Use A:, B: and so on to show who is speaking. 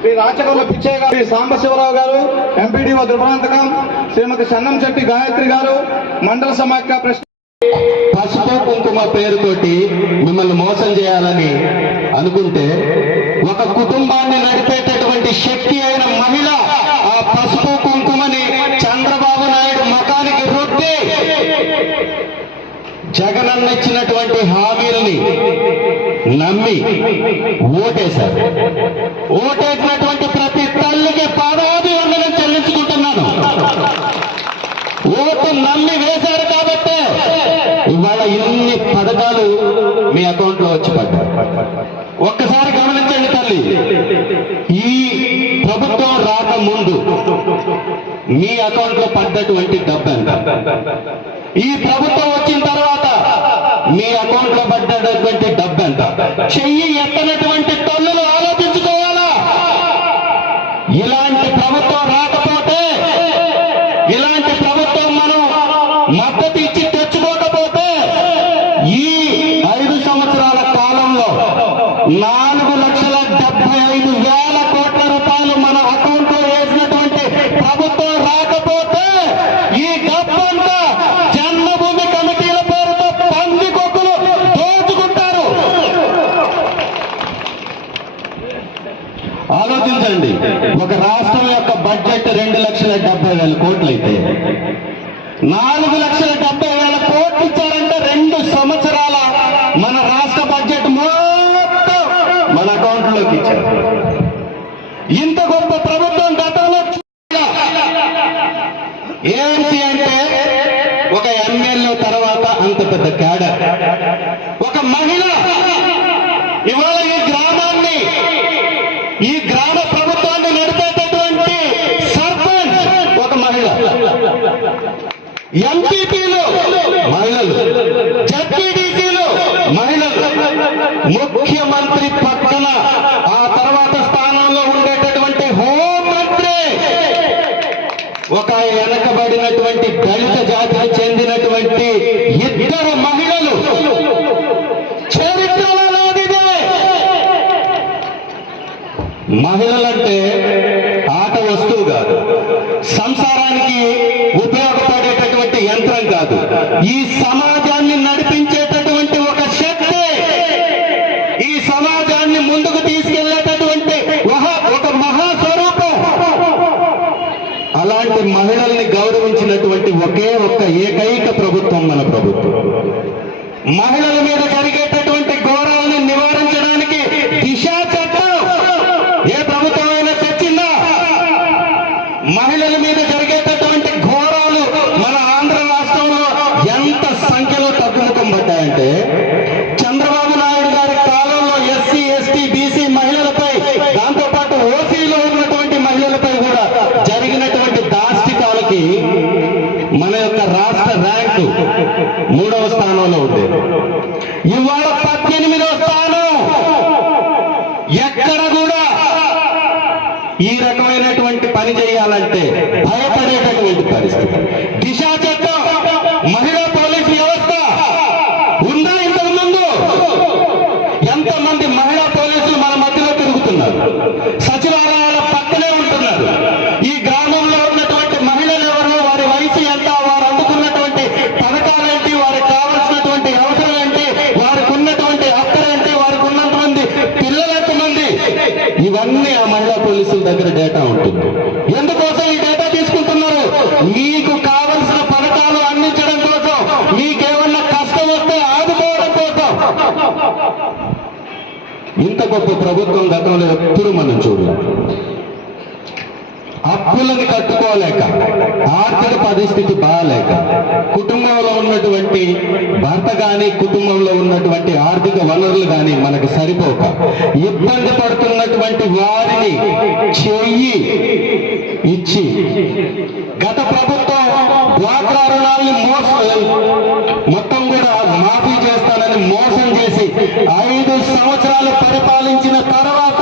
A: శ్రీ రాచకొండ పిచ్చయ్య గారు శ్రీ సాంబశివరావు గారు ఎంపీడీఓ దుర్భాంతకం శ్రీమతి సన్నం చెట్టి గాయత్రి గారు మండల సమాఖ్య ప్రశ్న
B: పసుపు కుంకుమ పేరుతోటి మిమ్మల్ని మోసం చేయాలని అనుకుంటే ఒక కుటుంబాన్ని నడిపేటటువంటి శక్తి అయిన మహిళ ఆ పసుపు కుంకుమని చంద్రబాబు నాయుడు ముఖానికి రుద్ది జగనన్న ఇచ్చినటువంటి హామీలని నమ్మి ఓటేశారు. పథకాలు మీ అకౌంట్లో వచ్చి పడ్డాయి. ఒక్కసారి గమనించండి తల్లి ఈ ప్రభుత్వం రాక ముందు మీ అకౌంట్లో పడ్డటువంటి డబ్బు ఎంత ఈ ప్రభుత్వం వచ్చిన తర్వాత మీ అకౌంట్లో పడ్డటువంటి డబ్బు ఎంత చెయ్యి ఎత్తనటువంటి తల్లులు ఆలోచించుకోవాలా? ఇలాంటి ప్రభుత్వం రాకపోతే ఇలాంటి ప్రభుత్వం మనం మద్దతు ఇచ్చి తెచ్చుకోకపోతే ఈ ఐదు సంవత్సరాల కాలంలో నాలుగు లక్షల డెబ్బై ఐదు వేల కోట్ల రూపాయలు మన అకౌంట్లో వేసినటువంటి ప్రభుత్వం రాకపోతే ఈ డబ్బంతా జన్మభూమి కమిటీల పేరుతో పంది కొక్కులు దోచుకుంటారు. ఆలోచించండి ఒక రాష్ట్రం యొక్క బడ్జెట్ రెండు లక్షల డెబ్బై వేల కోట్లు అయితే నాలుగు లక్షల డెబ్బై వేల కోట్లు ఇచ్చారు ఒక మహిళ ఇవాళ ఈ గ్రామాన్ని ఈ గ్రామ ప్రభుత్వాన్ని నడిపేటటువంటి సర్పంచ్ ఒక మహిళ. ఎంపీపీలు మహిళలు జడ్పీడీసీలు మహిళలు. ముఖ్యమంత్రి పక్కన ఆ తర్వాత స్థానంలో ఉండేటటువంటి హోంమంత్రి. ఒక వెనకబడినటువంటి మహిళలంటే ఆట వస్తువు కాదు. సంసారానికి ఉపయోగపడేటటువంటి యంత్రం కాదు. ఈ సమాజాన్ని నడిపించేటటువంటి ఒక శక్తి ఈ సమాజాన్ని ముందుకు తీసుకెళ్ళేటటువంటి ఒక- మహాస్వరూపం. అలాంటి మహిళల్ని గౌరవించినటువంటి ఒకే ఒక్క ఏకైక ప్రభుత్వం మన ప్రభుత్వం. మహిళల మీద జరిగేటటువంటి ఘోరాలను నివారించడానికి దిశా చట్టం ఏ ప్రభుత్వం అయినా తెచ్చిందా మహిళల మీద జరిగేటటువంటి ఘోరాలు మన ఆంధ్ర రాష్ట్రంలో ఎంత సంఖ్యలో తగ్గుముఖం పడ్డాయంటే చంద్రబాబు నాయుడు గారి కాలంలో ఎస్సీ ఎస్టీ బీసీ మహిళలపై దాంతోపాటు ఓసీలో ఉన్నటువంటి మహిళలపై కూడా జరిగినటువంటి దాష్టికాలకి మన యొక్క రాష్ట్ర ర్యాంకు మూడవ స్థానంలో ఉంది ఇవాళ పద్దెనిమిదవ స్థానం. ఎక్కడ కూడా ఈ రకమైనటువంటి పని చేయాలంటే భయపడేటటువంటి పరిస్థితి. దిశ చట్టం మహిళా పోలీస్ వ్యవస్థ ఉందా ఇంతకు ముందు ఎంతమంది మహిళా పోలీసులు మన మధ్యలో తిరుగుతున్నారు? సచివాలయాల పక్కనే ఉంటున్నారు. ఈ గ్రామంలో మహిళా దగ్గర డేటా ఉంటుంది. ఎందుకోసం ఈ డేటా తీసుకుంటున్నారు? మీకు కావలసిన పథకాలు అందించడం కోసం. మీకేమన్నా కష్టం వస్తే ఆదుకోవడం కోసం. ఇంత గొప్ప ప్రభుత్వం గతంలో ఎప్పుడు మనం చూడలేదు. అప్పులను కట్టుకోలేక ఆర్థిక పరిస్థితి బాగాలేక కుటుంబంలో ఉన్నటువంటి భర్త కానీ కుటుంబంలో ఉన్నటువంటి ఆర్థిక వనరులు కానీ మనకు సరిపోక ఇబ్బంది పడుతున్నటువంటి వారిని చెయ్యి ఇచ్చి. గత ప్రభుత్వం డ్వాక్రా రుణాలను మోసం మొత్తం కూడా మాఫీ చేస్తానని మోసం చేసి ఐదు సంవత్సరాలు పరిపాలించిన తర్వాత